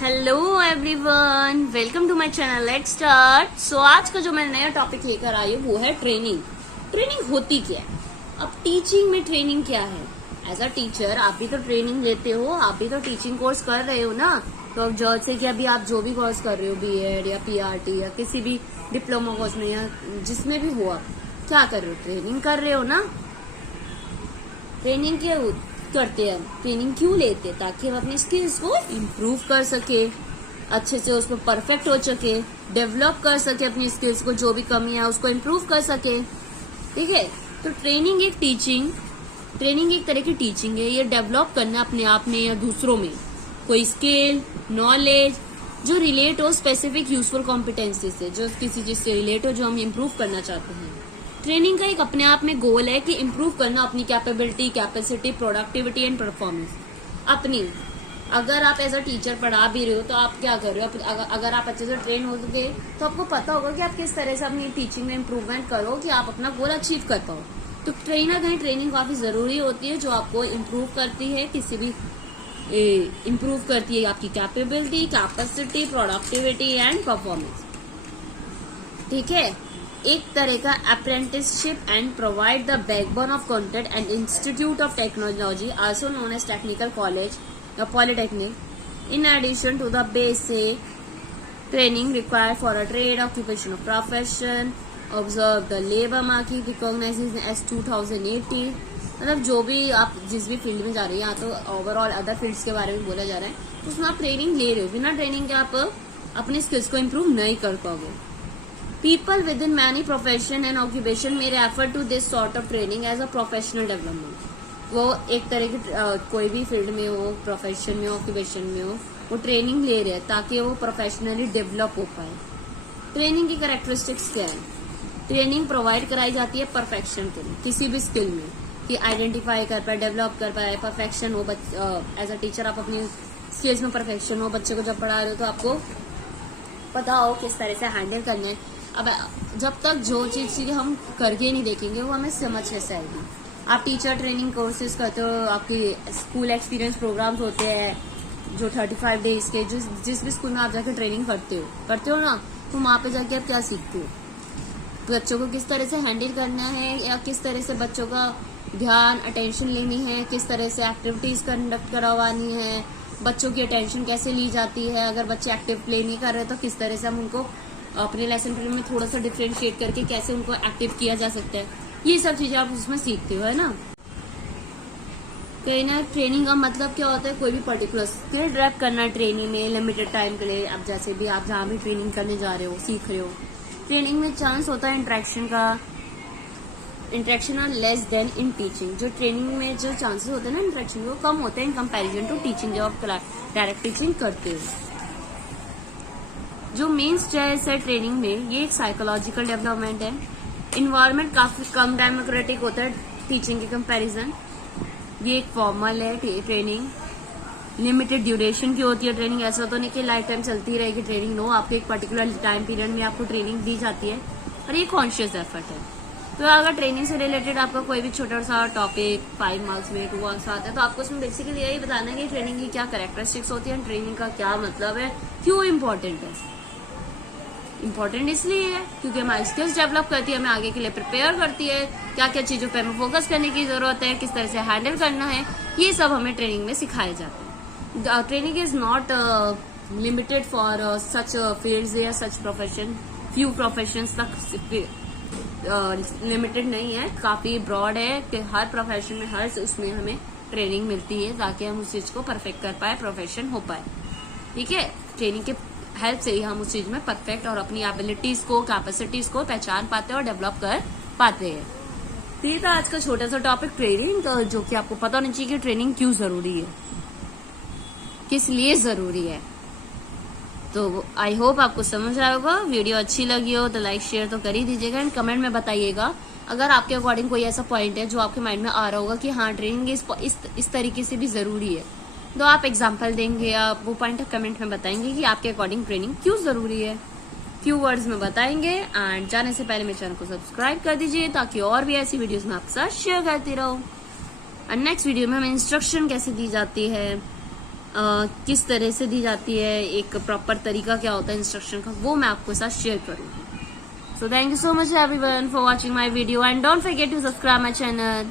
Hello everyone, welcome to my channel. Let's start. So आज का जो मैं नया टॉपिक लेकर आई हूँ वो है ट्रेनिंग। ट्रेनिंग होती क्या है? अब टीचिंग में ट्रेनिंग क्या है? एज अ टीचर आप भी तो ट्रेनिंग लेते हो, आप भी तो टीचिंग कोर्स कर रहे हो ना। तो अब जैसे कि अभी आप जो भी कोर्स कर रहे हो, बीएड या पीआरटी या किसी भी डिप्लोमा कोर्स में या जिसमें भी हो, आप क्या कर रहे हो? ट्रेनिंग कर रहे हो ना। ट्रेनिंग क्या करते हैं? ट्रेनिंग क्यों लेते हैं? ताकि हम अपनी स्किल्स को इम्प्रूव कर सके, अच्छे से उसमें परफेक्ट हो सके, डेवलप कर सके अपनी स्किल्स को, जो भी कमी है उसको इम्प्रूव कर सके। ठीक है, तो ट्रेनिंग एक तरह की टीचिंग है। ये डेवलप करना अपने आप में या दूसरों में कोई स्किल, नॉलेज जो रिलेट हो स्पेसिफिक यूजफुल कॉम्पिटेंसी से, जो किसी चीज से रिलेट हो, जो हम इम्प्रूव करना चाहते हैं। ट्रेनिंग का एक अपने आप में गोल है कि इम्प्रूव करना अपनी capability, capacity, productivity and performance अपनी। अगर आप एज अ टीचर पढ़ा भी रहे हो तो आप क्या कर रहे हो? अगर आप अच्छे से ट्रेन हो गए तो आपको पता होगा कि आप किस तरह से अपनी टीचिंग में इम्प्रूवमेंट करो कि आप अपना गोल अचीव कर पाओ। तो कहीं ना कहीं ट्रेनिंग काफी जरूरी होती है, जो आपको इम्प्रूव करती है, किसी भी इम्प्रूव करती है आपकी capability, capacity, productivity and performance. ठीक है, एक तरह का apprenticeship and provide the backbone of content and institute of technology also known as technical college या polytechnic in addition to the basic training required for a trade, occupation of profession, observe the labour market recognised as 2018। मतलब जो भी आप जिस भी field में जा रहे हैं, या तो ओवरऑल अदर फील्ड्स के बारे में बोला जा रहा है, तो उसमें आप ट्रेनिंग ले रहे हो। बिना ट्रेनिंग के आप अपनी स्किल्स को इम्प्रूव नहीं कर पाओगे। People within many profession and occupation may refer to this sort of training as a professional development. वो एक तरह की कोई भी फील्ड में हो, प्रोफेशन में हो, ऑक्यूपेशन में हो, वो ट्रेनिंग ले रहे हैं ताकि वो प्रोफेशनली डेवलप हो पाए। ट्रेनिंग की कैरेक्टरिस्टिक्स क्या है? ट्रेनिंग प्रोवाइड कराई जाती है परफेक्शन के लिए, किसी भी स्किल में, कि आइडेंटिफाई कर पाए, डेवलप कर पाए, परफेक्शन हो। एज अ टीचर आप अपनी स्किल्स में परफेक्शन हो। बच्चे को जब पढ़ा रहे हो तो आपको पता हो किस तरह से हैंडल करना है। अब जब तक जो चीज हम करके नहीं देखेंगे वो हमें समझ कैसे आएगी। आप टीचर ट्रेनिंग कोर्सेज करते हो, आपके स्कूल एक्सपीरियंस प्रोग्राम्स होते हैं जो 35 डेज के, जिस भी स्कूल में आप जाकर ट्रेनिंग करते हो ना, तो वहां पे जाके आप क्या सीखते हो? बच्चों को किस तरह से हैंडल करना है, या किस तरह से बच्चों का ध्यान, अटेंशन लेनी है, किस तरह से एक्टिविटीज कंडक्ट करवानी है, बच्चों की अटेंशन कैसे ली जाती है। अगर बच्चे एक्टिव प्ले नहीं कर रहे तो किस तरह से हम उनको अपने लेसन प्लान में थोड़ा सा डिफरेंशिएट करके कैसे उनको एक्टिव किया जा सकता है। ये सब चीजें आप उसमें सीखते हो, है ना। कहीं ना ट्रेनिंग का मतलब क्या होता है? कोई भी पर्टिकुलर स्किल डेवलप करना ट्रेनिंग में लिमिटेड टाइम के लिए। अब जैसे भी आप जहाँ भी ट्रेनिंग करने जा रहे हो, सीख रहे हो, ट्रेनिंग में चांस होता है इंटरेक्शन और लेस देन इन टीचिंग। जो ट्रेनिंग में जो चांसेस होते हैं ना इंटरेक्शन, वो कम होते हैं इन कंपेरिजन टू टीचिंग, जब आप डायरेक्ट टीचिंग करते हो। जो मेन स्ट्रेस है ट्रेनिंग में, ये एक साइकोलॉजिकल डेवलपमेंट है। इन्वायरमेंट काफी कम डेमोक्रेटिक होता है टीचिंग के कंपैरिजन। ये एक फॉर्मल है ट्रेनिंग। लिमिटेड ड्यूरेशन की होती है ट्रेनिंग। ऐसा तो नहीं कि लाइफ टाइम चलती रहेगी ट्रेनिंग। नो, आपको एक पर्टिकुलर टाइम पीरियड में आपको ट्रेनिंग दी जाती है, और ये कॉन्शियस एफर्ट है। तो अगर ट्रेनिंग से रिलेटेड आपका कोई भी छोटा सा टॉपिक 5 मार्क्स में 2 मार्क्स आता है, तो आपको उसमें बेसिकली यही बताना है कि ट्रेनिंग की क्या कैरेक्टरिस्टिक्स होती है, ट्रेनिंग का क्या मतलब है, क्यों इम्पोर्टेंट है। इम्पोर्टेंट इसलिए है क्योंकि हमारी स्किल्स डेवलप करती है, हमें आगे के लिए प्रिपेयर करती है, क्या क्या चीजों पे हमें फोकस करने की जरूरत है, किस तरह से हैंडल करना है, ये सब हमें ट्रेनिंग में सिखाया जाता है। Training is not limited for such fields या सच प्रोफेशन। फ्यू प्रोफेशंस तक लिमिटेड नहीं है, काफी ब्रॉड है कि हर प्रोफेशन में, हर उसमें हमें ट्रेनिंग मिलती है ताकि हम उस चीज को परफेक्ट कर पाए, प्रोफेशन हो पाए। ठीक है, ट्रेनिंग के हेल्प से ही हम उस चीज में परफेक्ट और अपनी एबिलिटीज को, कैपेसिटीज को पहचान पाते हैं और डेवलप कर पाते हैं। तो ये था आज का छोटा सा टॉपिक ट्रेनिंग, जो कि आपको पता होना चाहिए कि ट्रेनिंग क्यों जरूरी है, किस लिए जरूरी है। तो आई होप आपको समझ आया होगा। वीडियो अच्छी लगी हो तो लाइक शेयर तो कर ही दीजिएगा, एंड कमेंट में बताइएगा अगर आपके अकॉर्डिंग कोई ऐसा पॉइंट है जो आपके माइंड में आ रहा होगा कि हाँ ट्रेनिंग इस तरीके से भी जरूरी है, तो आप एग्जाम्पल देंगे या वो पॉइंट कमेंट में बताएंगे कि आपके अकॉर्डिंग ट्रेनिंग क्यों जरूरी है। फ्यू वर्ड्स में बताएंगे। एंड जाने से पहले मेरे चैनल को सब्सक्राइब कर दीजिए ताकि और भी ऐसी वीडियोस मैं आपके साथ शेयर करती रहूं। और नेक्स्ट वीडियो में हमें इंस्ट्रक्शन कैसे दी जाती है, किस तरह से दी जाती है, एक प्रॉपर तरीका क्या होता है इंस्ट्रक्शन का, वो मैं आपके साथ शेयर करूंगी. So thank you so much everyone for watching my video and don't forget to subscribe my channel.